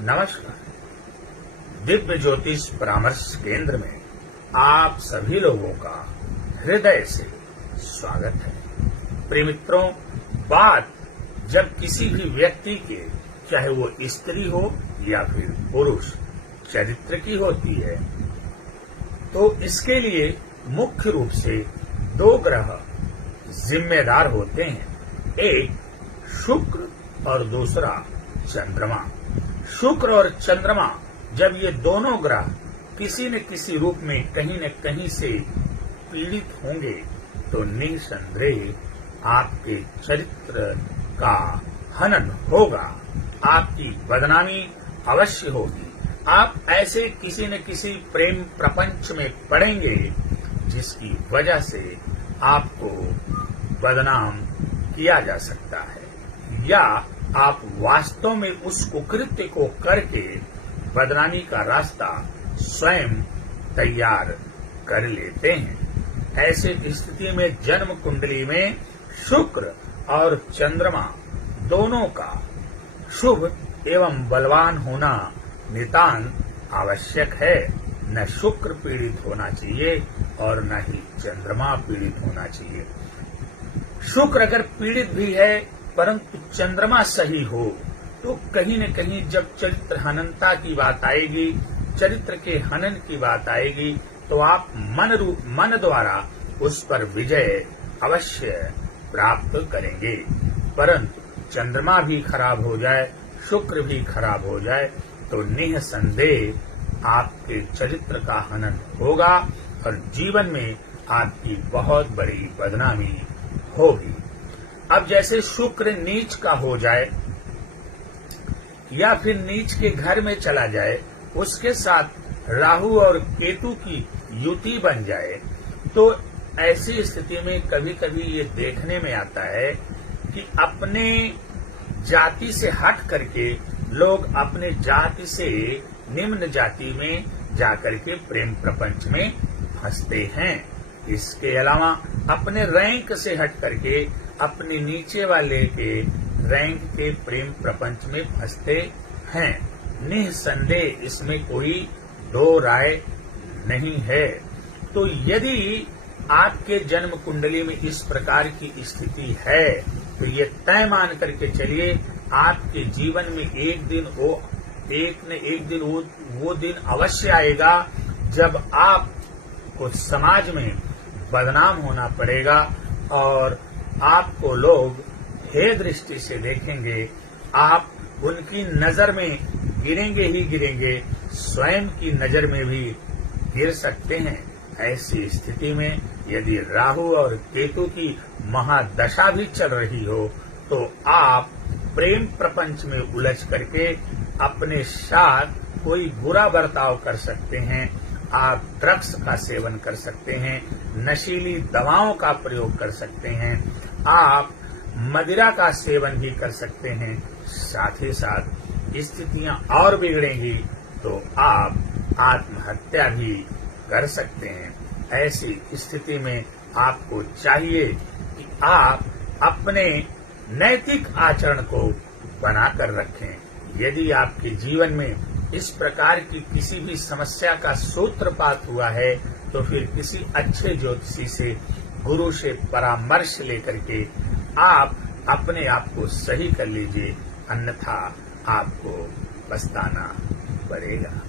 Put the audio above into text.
नमस्कार। दिव्य ज्योतिष परामर्श केंद्र में आप सभी लोगों का हृदय से स्वागत है। प्रिय मित्रों, बात जब किसी भी व्यक्ति के, चाहे वो स्त्री हो या फिर पुरुष, चरित्र की होती है, तो इसके लिए मुख्य रूप से दो ग्रह जिम्मेदार होते हैं, एक शुक्र और दूसरा चंद्रमा। शुक्र और चंद्रमा जब ये दोनों ग्रह किसी न किसी रूप में कहीं न कहीं से पीड़ित होंगे तो निसंदेह आपके चरित्र का हनन होगा, आपकी बदनामी अवश्य होगी। आप ऐसे किसी न किसी प्रेम प्रपंच में पड़ेंगे जिसकी वजह से आपको बदनाम किया जा सकता है, या आप वास्तव में उस कुकृत्य को करके बदनामी का रास्ता स्वयं तैयार कर लेते हैं। ऐसे स्थिति में जन्म कुंडली में शुक्र और चंद्रमा दोनों का शुभ एवं बलवान होना नितांत आवश्यक है। न शुक्र पीड़ित होना चाहिए और न ही चंद्रमा पीड़ित होना चाहिए। शुक्र अगर पीड़ित भी है परंतु चंद्रमा सही हो तो कहीं न कहीं जब चरित्र हननता की बात आएगी, चरित्र के हनन की बात आएगी, तो आप मन द्वारा उस पर विजय अवश्य प्राप्त करेंगे। परंतु चंद्रमा भी खराब हो जाए, शुक्र भी खराब हो जाए तो निसंदेह आपके चरित्र का हनन होगा और जीवन में आपकी बहुत बड़ी बदनामी होगी। अब जैसे शुक्र नीच का हो जाए या फिर नीच के घर में चला जाए, उसके साथ राहु और केतु की युति बन जाए, तो ऐसी स्थिति में कभी कभी ये देखने में आता है कि अपने जाति से हट करके लोग अपने जाति से निम्न जाति में जाकर के प्रेम प्रपंच में फंसते हैं। इसके अलावा अपने रैंक से हट करके अपने नीचे वाले के रैंक के प्रेम प्रपंच में फंसते हैं। निसंदेह इसमें कोई दो राय नहीं है। तो यदि आपके जन्म कुंडली में इस प्रकार की स्थिति है तो ये तय मान करके चलिए, आपके जीवन में एक न एक दिन वो दिन अवश्य आएगा जब आपको समाज में बदनाम होना पड़ेगा और आपको लोग हे दृष्टि से देखेंगे। आप उनकी नजर में गिरेंगे ही गिरेंगे, स्वयं की नजर में भी गिर सकते हैं। ऐसी स्थिति में यदि राहु और केतु की महादशा भी चल रही हो तो आप प्रेम प्रपंच में उलझ करके अपने साथ कोई बुरा बर्ताव कर सकते हैं। आप ड्रग्स का सेवन कर सकते हैं, नशीली दवाओं का प्रयोग कर सकते हैं, आप मदिरा का सेवन भी कर सकते हैं। साथ ही साथ स्थितियां और बिगड़ेंगी तो आप आत्महत्या भी कर सकते हैं। ऐसी स्थिति में आपको चाहिए कि आप अपने नैतिक आचरण को बनाकर रखें। यदि आपके जीवन में इस प्रकार की किसी भी समस्या का सूत्रपात हुआ है तो फिर किसी अच्छे ज्योतिषी से, गुरु से परामर्श लेकर के आप अपने आप को सही कर लीजिए, अन्यथा आपको पछताना पड़ेगा।